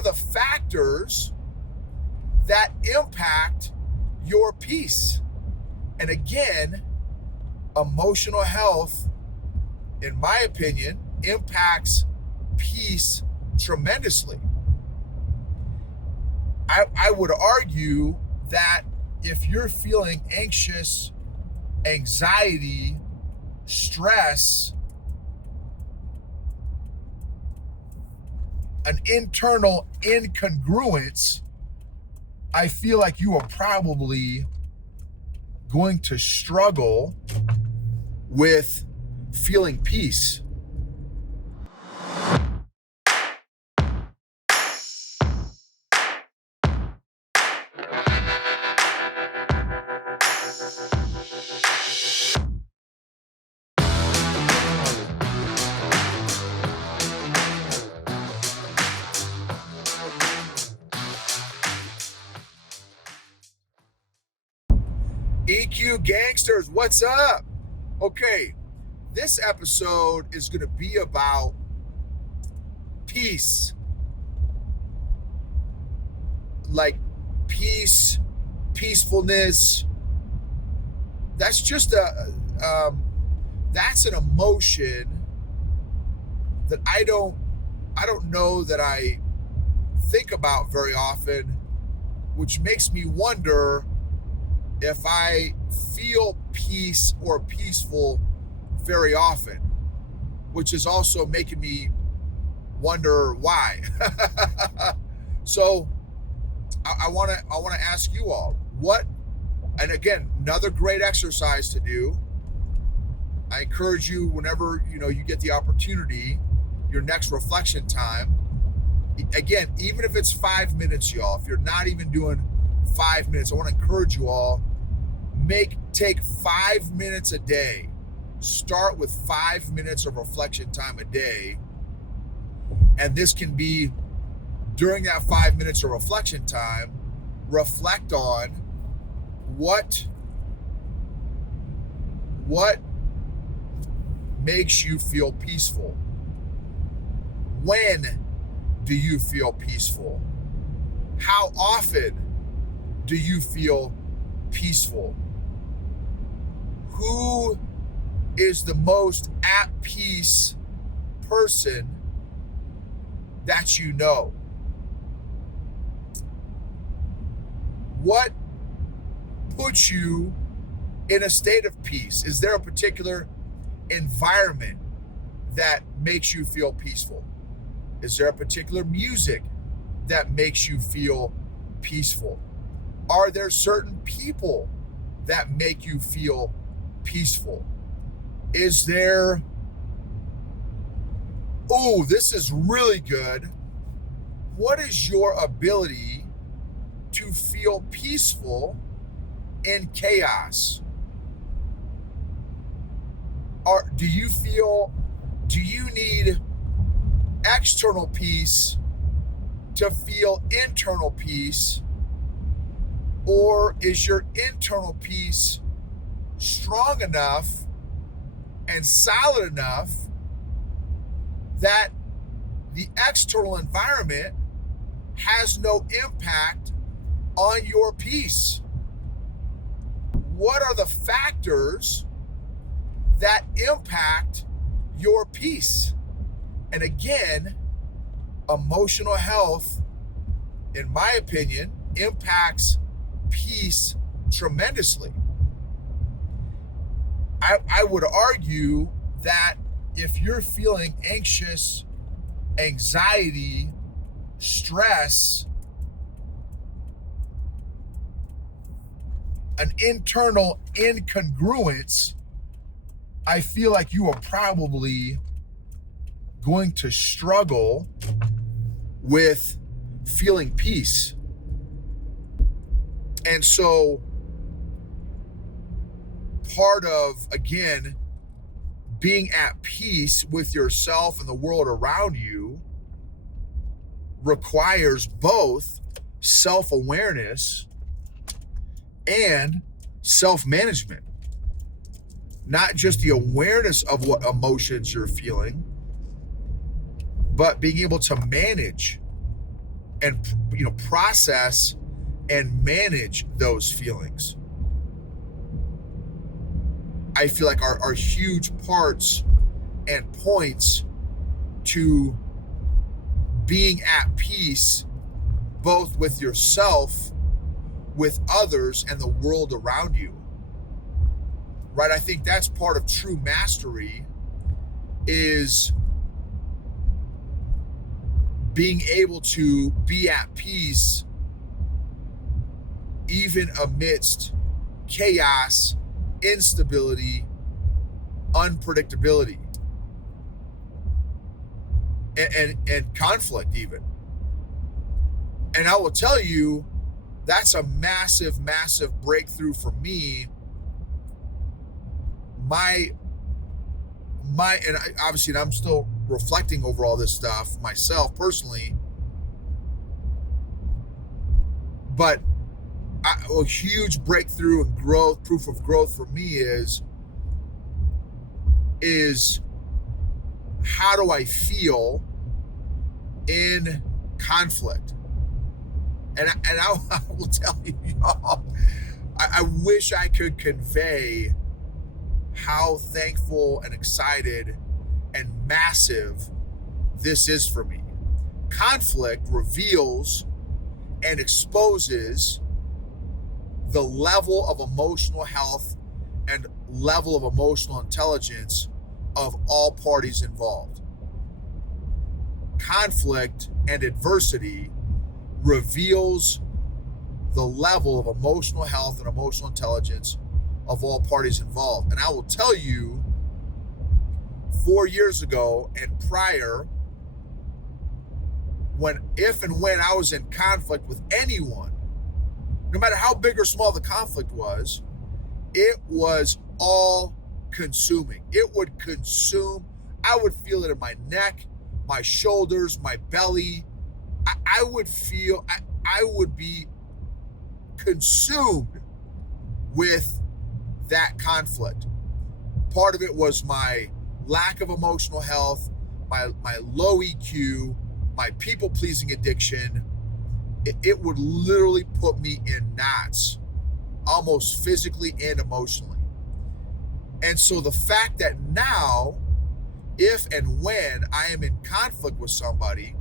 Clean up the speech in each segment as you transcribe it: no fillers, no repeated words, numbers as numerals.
are the factors that impact your peace? And again, emotional health, in my opinion, impacts peace tremendously. I would argue that if you're feeling anxious, anxiety, stress, an internal incongruence, I feel like you are probably going to struggle with feeling peace. EQ gangsters, what's up? Okay, this episode is going to be about peace. Like peace, peacefulness. That's just that's an emotion that I don't know that I think about very often, which makes me wonder if I feel peace or peaceful very often, which is also making me wonder why. So I want to ask you all what, and again, another great exercise to do. I encourage you, whenever you get the opportunity, your next reflection time, again, even if it's 5 minutes, y'all, if you're not even doing 5 minutes, I want to encourage you all, take 5 minutes a day. Start with 5 minutes of reflection time a day. And this can be during that 5 minutes of reflection time, reflect on what makes you feel peaceful. When do you feel peaceful? How often do you feel peaceful? Who is the most at peace person that you know? What puts you in a state of peace? Is there a particular environment that makes you feel peaceful? Is there a particular music that makes you feel peaceful? Are there certain people that make you feel peaceful? Is there, oh, this is really good. What is your ability to feel peaceful in chaos? Or do you need external peace to feel internal peace? Or is your internal peace strong enough and solid enough that the external environment has no impact on your peace? What are the factors that impact your peace? And again, emotional health, in my opinion, impacts peace tremendously. I would argue that if you're feeling anxious, anxiety, stress, an internal incongruence, I feel like you are probably going to struggle with feeling peace. And so part of, again, being at peace with yourself and the world around you requires both self-awareness and self-management. Not just the awareness of what emotions you're feeling, but being able to manage and process and manage those feelings, I feel like are huge parts and points to being at peace, both with yourself, with others, and the world around you. Right? I think that's part of true mastery, is being able to be at peace even amidst chaos, instability, unpredictability, and conflict even. And I will tell you, that's a massive, massive breakthrough for me. And obviously, and I'm still reflecting over all this stuff myself personally, but a huge breakthrough and growth, proof of growth for me is how do I feel in conflict? And I will tell you, y'all, I wish I could convey how thankful and excited and massive this is for me. Conflict reveals and exposes the level of emotional health and level of emotional intelligence of all parties involved. Conflict and adversity reveals the level of emotional health and emotional intelligence of all parties involved. And I will tell you, 4 years ago and prior, if and when I was in conflict with anyone, no matter how big or small the conflict was, it was all consuming. It would consume. I would feel it in my neck, my shoulders, my belly. I would feel, I would be consumed with that conflict. Part of it was my lack of emotional health, my low EQ, my people-pleasing addiction. It would literally put me in knots, almost physically and emotionally. And so the fact that now, if and when I am in conflict with somebody,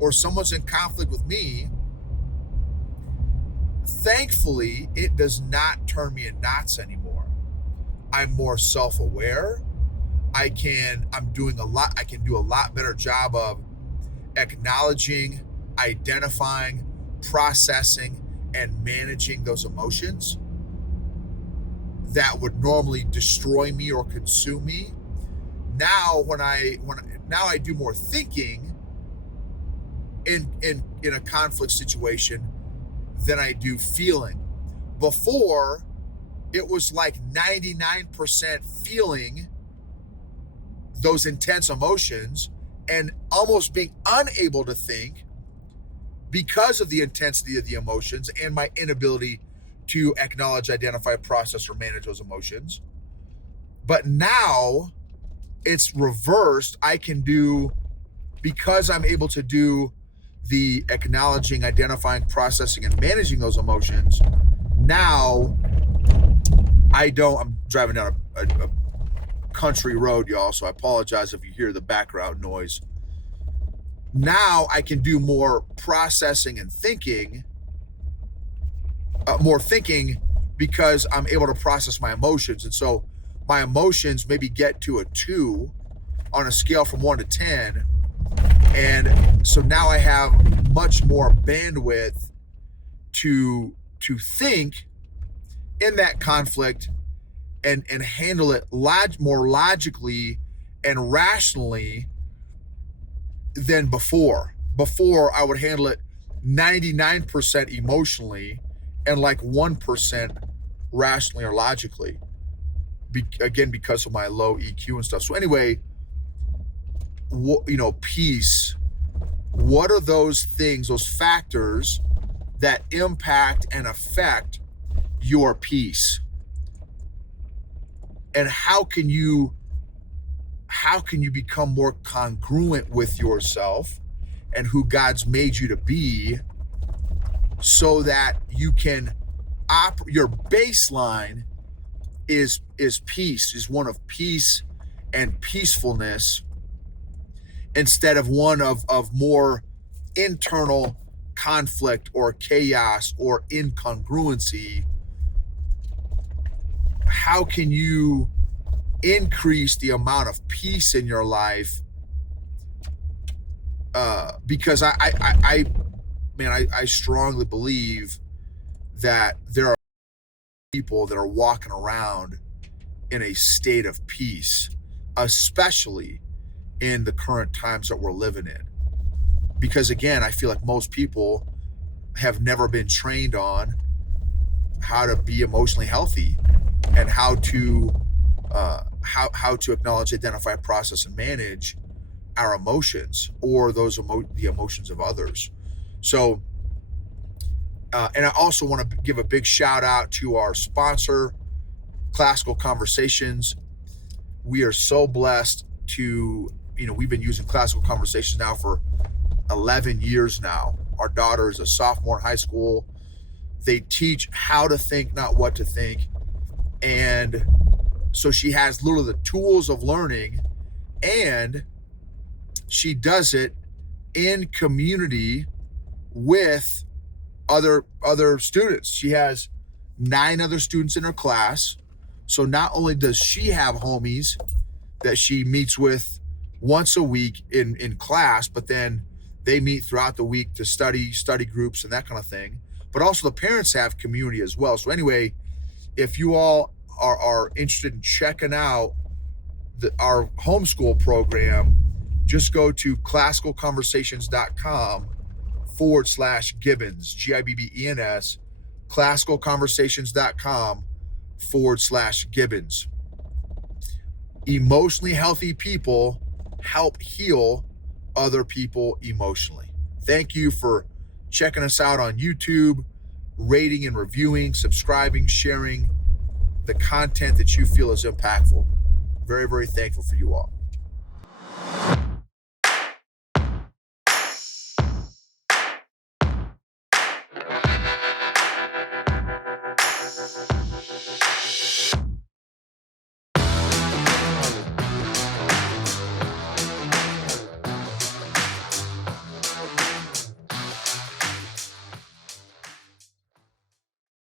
or someone's in conflict with me, thankfully, it does not turn me in knots anymore. I'm more self-aware. I can do a lot better job of acknowledging, identifying, processing, and managing those emotions that would normally destroy me or consume me. Now, when I do more thinking in a conflict situation than I do feeling. Before, it was like 99% feeling those intense emotions and almost being unable to think because of the intensity of the emotions and my inability to acknowledge, identify, process, or manage those emotions. But now it's reversed. I can do, because I'm able to do the acknowledging, identifying, processing, and managing those emotions, now I'm driving down a country road, y'all, so I apologize if you hear the background noise. Now I can do more processing and thinking, because I'm able to process my emotions. And so my emotions maybe get to a 2 on a scale from 1 to 10. And so now I have much more bandwidth to think in that conflict and handle it more logically and rationally than before. Before, I would handle it 99% emotionally and like 1% rationally or logically. Again, because of my low EQ and stuff. So anyway, peace. What are those things, those factors that impact and affect your peace? And how can you become more congruent with yourself and who God's made you to be, so that you can your baseline is peace, is one of peace and peacefulness, instead of one of more internal conflict or chaos or incongruency. How can you increase the amount of peace in your life? Because I strongly believe that there are people that are walking around in a state of peace, especially in the current times that we're living in. Because again, I feel like most people have never been trained on how to be emotionally healthy and how to acknowledge, identify, process, and manage our emotions, or the emotions of others. So, and I also want to give a big shout out to our sponsor, Classical Conversations. We are so blessed to, we've been using Classical Conversations now for 11 years now. Our daughter is a sophomore in high school. They teach how to think, not what to think. And so she has literally the tools of learning, and she does it in community with other students. She has 9 other students in her class. So not only does she have homies that she meets with once a week in class, but then they meet throughout the week to study groups and that kind of thing. But also the parents have community as well. So anyway, if you all are interested in checking out our homeschool program, just go to classicalconversations.com/Gibbons, Gibbens, classicalconversations.com/Gibbons. Emotionally healthy people help heal other people emotionally. Thank you for checking us out on YouTube, rating and reviewing, subscribing, sharing the content that you feel is impactful. Very, very thankful for you all.